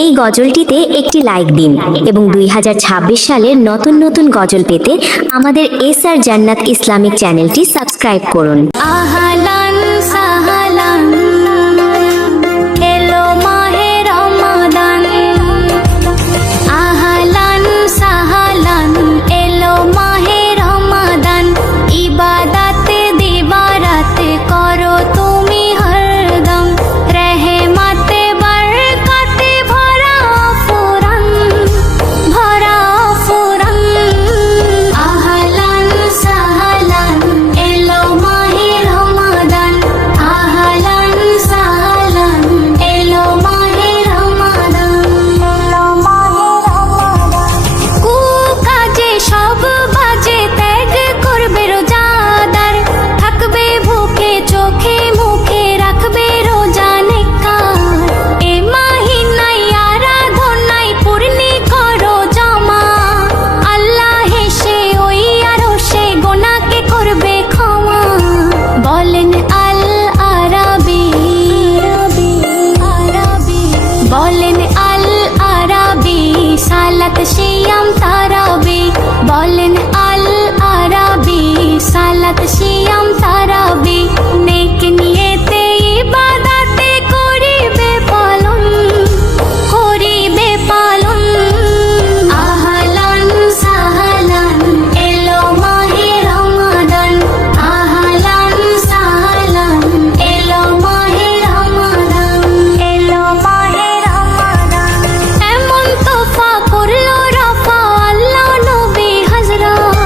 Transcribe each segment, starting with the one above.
এই গজলটিতে একটি লাইক দিন এবং 2026 সালের নতুন নতুন গজল পেতে আমাদের এসআর জান্নাত ইসলামিক চ্যানেলটি সাবস্ক্রাইব করুন। আহলান সাহলান এলো মাহে রমাদান, আহলান সাহলান এলো মাহে রমাদান, ইবাদতে দিবারাতে করো তুমি হরদম, রহমতে বরকতে ভরা ফুরান, ভরা ফুরান। আহলান সাহলান এলো মাহে রমাদান, আহলান সাহলান এলো মাহে রমাদান, এলো মাহে রমাদান। কুকাজে সব বাজে ত্যাগ করবে রোজাদার, থাকবে ভুকে চোখে মুখে রাখবে রোজা নেককার। এ মাহিনায় আরাধনায় পূর্ণি করো জমা, আল্লাহ হেসে ওই আরশে গোনাকে করবে ক্ষমা। বলেন আল আরাবি, আরাবি বলেন আল আরাবি, সালাত সিয়াম তারাবি, বলেন আল আরাবি, সালাত সিয়াম তারাবি। নেক নিয়েতে ইবাদতে করিবে পালন, করিবে পালন। আহলান সাহলান এলো মাহে রমাদান, আহলান সাহলান এলো মাহে রমাদান, এলো মাহে রমাদান। এমন তোফা করলো রফা আল্লাহ নবী হযরত,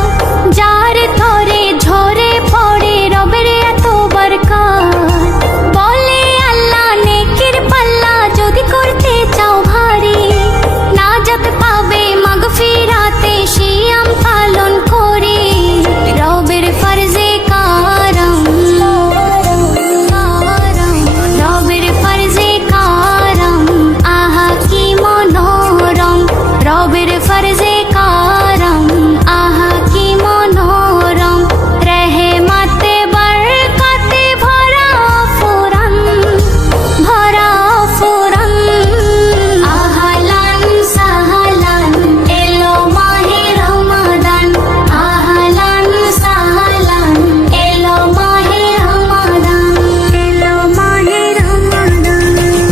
যার তরে ঝরে পড়ে রবের এত বরকত। বলে আল্লাহ নেকির পাল্লা যদি করতে চাও ভারী, নাজাত পাবে মাগফিরাতে সিয়াম পালন করে। রবের ফরজে কারম, রবের ফরজে কারম, আহা কি মনোরম, রবের ফরজে কারম, আহা কি মনোরম। রহমতে বরকতে ভরা ফুরান, ভরা ফুরান। আহলান সাহলান এলো মাহে রমাদান, আহলান সাহলান এলো মাহে রমাদান, এলো মাহে রমাদান।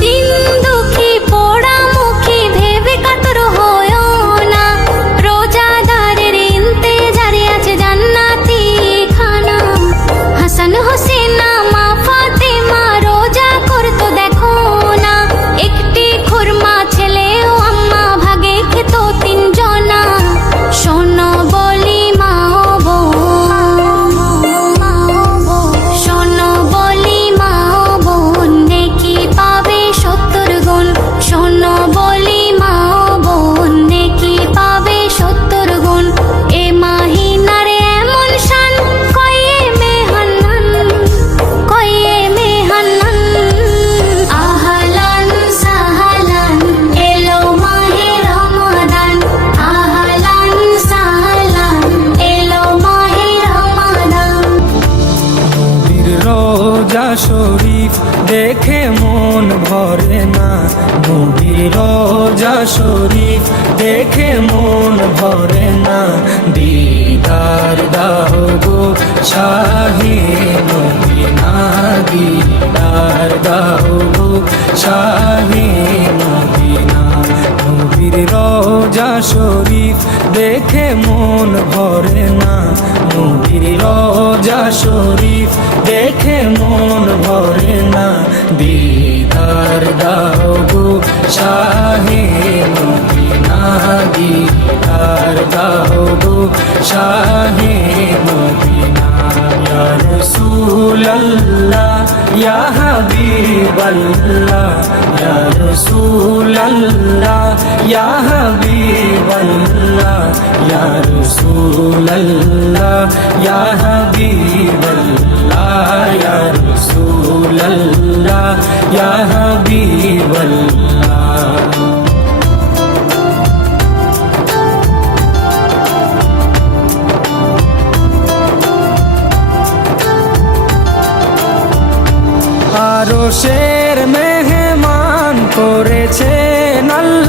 দিন দুঃখী পোড়া মুখী ভেবে কাতর হয়ো না, রোজাদারের ইন্তেজারে আছে জান্নাতি খানা। হাসান হোসেনা মা ফাতেমা রোজা করতো দেখো না, একটি খুরমা ছেলে ও আম্মা ভাগে খেত তিনজনা। শোনো বলি মা ও বোন, শোনো বলি মা ও বোন, নেকি পাবে 70 গুণ। শোনো বলি মা ও বোন, নেকি পাবে 70 গুণ। এ মাহিনার এমন শান কয়ে মেহান্নান, কয়ে মেহান্নান। আহলান সাহলান এলো মাহে রমাদান, আহলান সাহলান এলো মাহে রমাদান। নবীর রোজা শরীফ দেখে মন ভরে না, নবীর রোজা শরীফ দেখে মন ভরে না। দিদার দাও গো শাহে মদিনা, দিদার দাও গো শাহে মদিনা। নবীর রোজা শরীফ দেখে মন ভরে না, নবীর রোজা শরীফ দেখে মন ভরে না। দিদার দাও গো শাহে মদিনা, দিদার দাও গো শাহে মদিনা। ইয়া রাসূলুল্লাহ ইয়া হাবিবাল্লাহ, ইয়া রাসূলুল্লাহ ইয়া হাবিবাল্লাহ, ইয়া রাসূলুল্লাহ ইয়া হাবিবাল্লাহ, ইয়া রাসূলুল্লাহ ইয়া হাবিবাল্লাহ। আরশের মেহমান করেছেন আল্লাহ,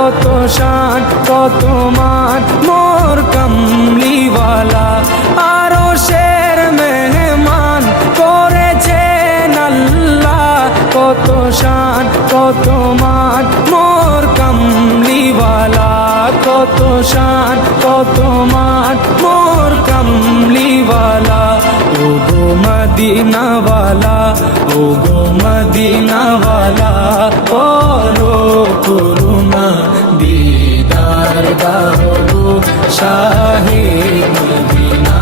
কত শান কত মান মোর কামলিওয়ালা আরো শের মেহমান করেছেন আল্লাহ কত শান কত মান মোর কামলিওয়ালা কত শান কত মান মোর কামলিওয়ালা ও গো মদিনাওয়ালা ও গো মদিনাওয়ালা বড় করুণা দিদার দাও গো শাহে মদিনা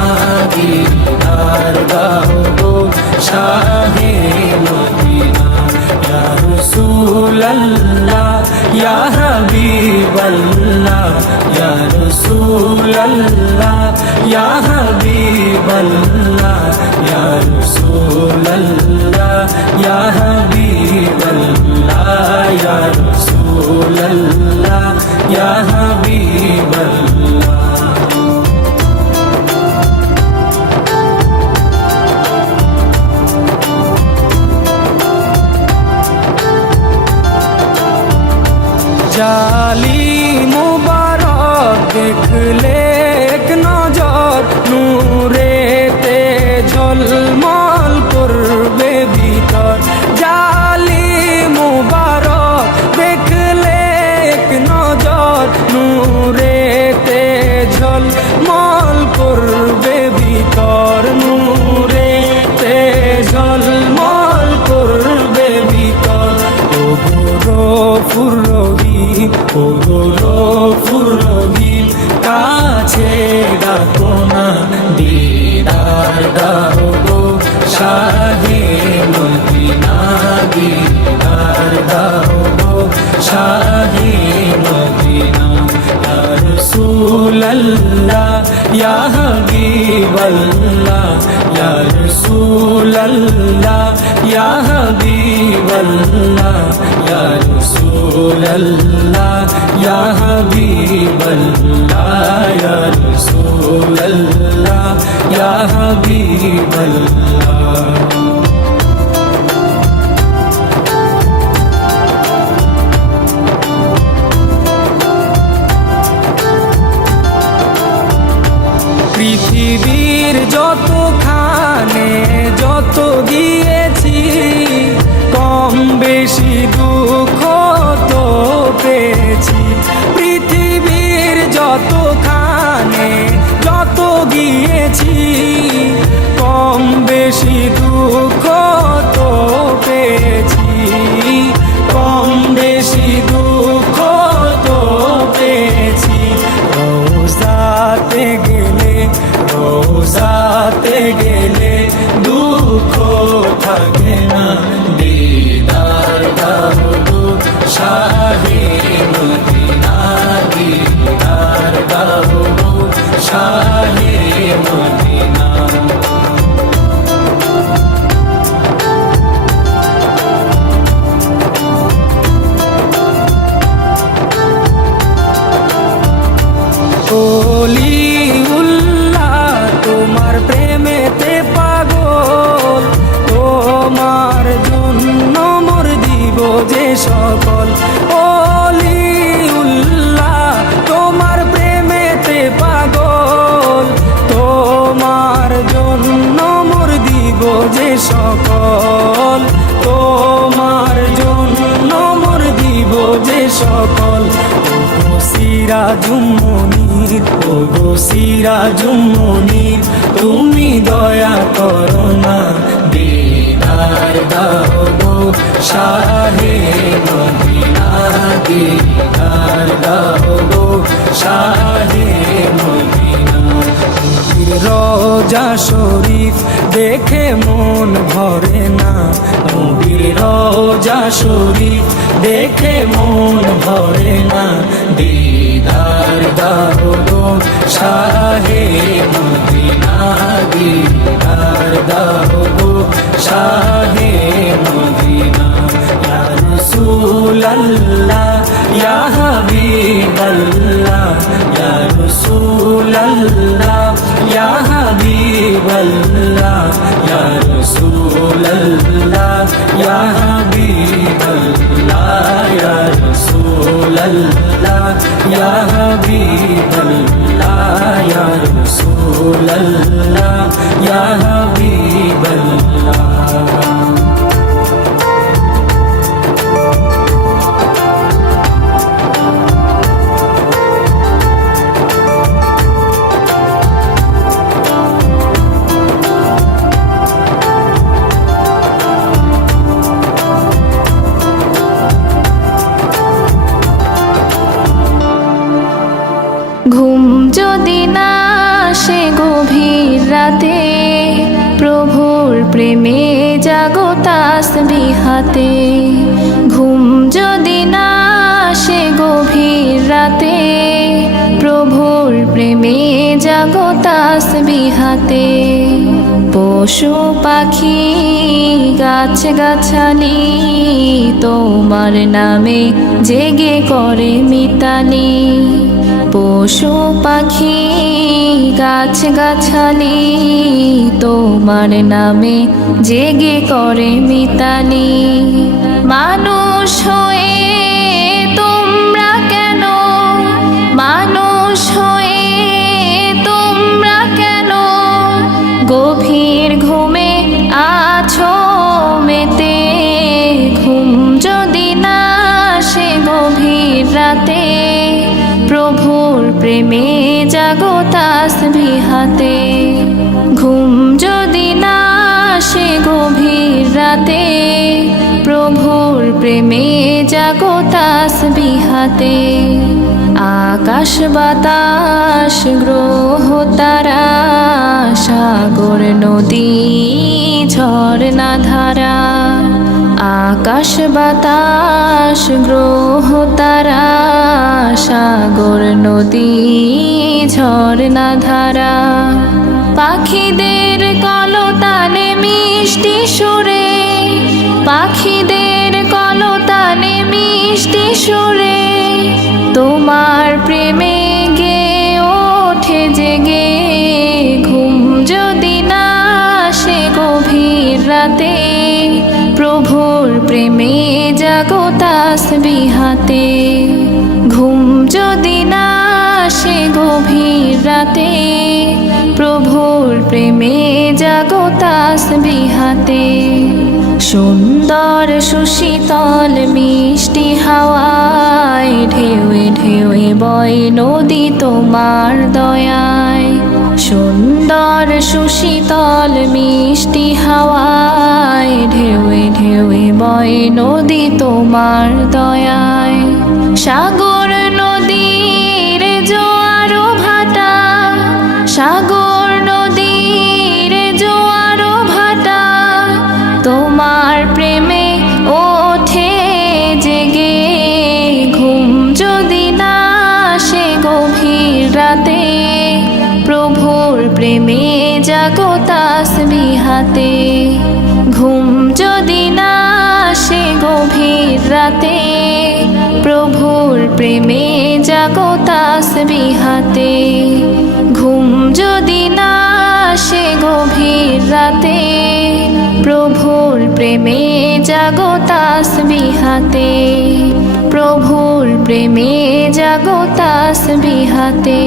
দিদার দাও গো শাহে মদিনা ইয়া রাসূলুল্লাহ ইয়া হাবিবাল্লাহ ইয়া রাসূলুল্লাহ ইয়া হাবিবাল্লাহ ইয়া রাসূলুল্লাহ ইয়া হাবিবাল্লাহ ইয়া রাসূলুল্লাহ ইয়া হাবিবাল্লাহ জালি মুবারক দেখলে এক নজর নূরেতে ঝলমল করবে ভিতর জালি মুবারক দেখলে এক নজর নূরেতে ঝলমল করবে ভিতর নূরেতে ঝলমল করবে ভিতর ও গৌরফুর রহিম ও গৌরফুর রহিম কাছে ডাকো না দিদার দাও গো শাহে মদিনা দিদার দাও গো শাহে মদিনা ইয়া রাসূলুল্লাহ ইয়া হাবিবাল্লাহ ইয়া রাসূলুল্লাহ ইয়া হাবিবাল্লাহ ইয়া রাসূলুল্লাহ ইয়া হাবিবাল্লাহ ইয়া রাসূলুল্লাহ ইয়া হাবিবাল্লাহ পৃথিবীর যতখানে যত গিয়েছি কম বেশি দুঃখ তো পেয়েছি পৃথিবীর যতখানে যত গিয়েছি কম বেশি দুঃখ তো পেয়েছি কম বেশি দুঃখ তো পেয়েছি রোজাতে গেলে রোজাতে গেলে দুঃখ থাকে না দিদার দাও গো শাহে মদিনা দিদার দাও গো শাহে মদিনা ওলিউল্লাহ তোমার প্রেমেতে পাগল তোমার জন্য মোর দিব যে সকল ওলিউল্লাহ তোমার প্রেমেতে পাগল তোমার জন্য মোর দিব যে সকল তোমার জন্য মোর দিব যে সকল সিরাজুম মুনির ও গো সিরাজুম মুনির তুমি দয়া করো না দিদার দাও গো শাহে মদিনা দিদার দাও গো শাহে মদিনা রোজা শরীফ দেখে মন ভরে না নবীর রোজা শরীফ দেখে মন ভরে না দিদার দাও গো শাহে মদিনা দিদার দাও গো শাহে মদিনা ইয়া রাসূলুল্লাহ ইয়া হাবিবাল্লাহ ইয়া রাসূলুল্লাহ ইয়া হাবিবাল্লাহ ইয়া রাসূলুল্লাহ ইয়া হাবিবাল্লাহ ইয়া রাসূল রাসূলাল্লাহ ইয়া হাবিবাল্লাহ ইয়া রাসূলাল্লাহ ইয়া হাবিবাল্লাহ। ঘুম যদি না আসে গভীর রাতে, প্রভুর প্রেমে জাগো তাসবিহাতে। ঘুম যদি না আসে গভীর রাতে, প্রভুর প্রেমে জাগো তাসবিহাতে। পশু পাখি গাছ গাছালি তোমার নামে জেগে করে মিতালি। পশু পাখি গাছ গাছালি তোমার নামে জেগে করে মিতালি। মানুষ হয়ে তোমরা কেন, মানুষ হয়ে তোমরা কেন গভীর ঘুমে আছো মেতে। ঘুম যদি না আসে গভীর রাতে, প্রভুর প্রেমে জাগো তাসবিহাতে। ঘুম যদি না আসে গভীর রাতে, প্রভুর প্রেমে জাগো তাসবিহাতে। আকাশ বাতাস গ্রহ তারা, সাগর নদী ঝরনা ধারা। আকাশ বাতাস গ্রহ তারা, সাগর নদী ঝরনা ধারা। পাখিদের কলতানে মিষ্টি সুরে, পাখিদের কলতানে মিষ্টি সুরে তোমার প্রেমে গে ওঠে জেগে। ঘুম যদি না আসে গভীর রাতে, প্রভুর প্রেমে জাগো তাসবিহাতে। ঘুম যদি না আসে গভীর রাতে, প্রভুর প্রেমে জাগো তাসবিহাতে। সুন্দর সুশীতল মিষ্টি হাওয়ায় ঢেউয়ে ঢেউয়ে বয় নদী তোমার দয়ায়। সুন্দর সুশীতল মিষ্টি হাওয়ায় ঢেউয়ে ঢেউয়ে বয় নদী তোমার দয়ায়। সাগর নদীর জোয়ার ভাটা, সাগর নদীর জোয়ার ভাটা তোমার প্রেমে ওঠে জেগে। ঘুম যদি না আসে গভীর রাতে, প্রভুর প্রেমে জাগো তাসবিহাতে। ঘুম যদি না আসে গভীর রাতে, প্রভুর প্রেমে জাগো তাসবিহাতে। ঘুম যদি না আসে গভীর রাতে, প্রভুর প্রেমে জাগো তাসবিহাতে। প্রভুর প্রেমে জাগো তাসবিহাতে।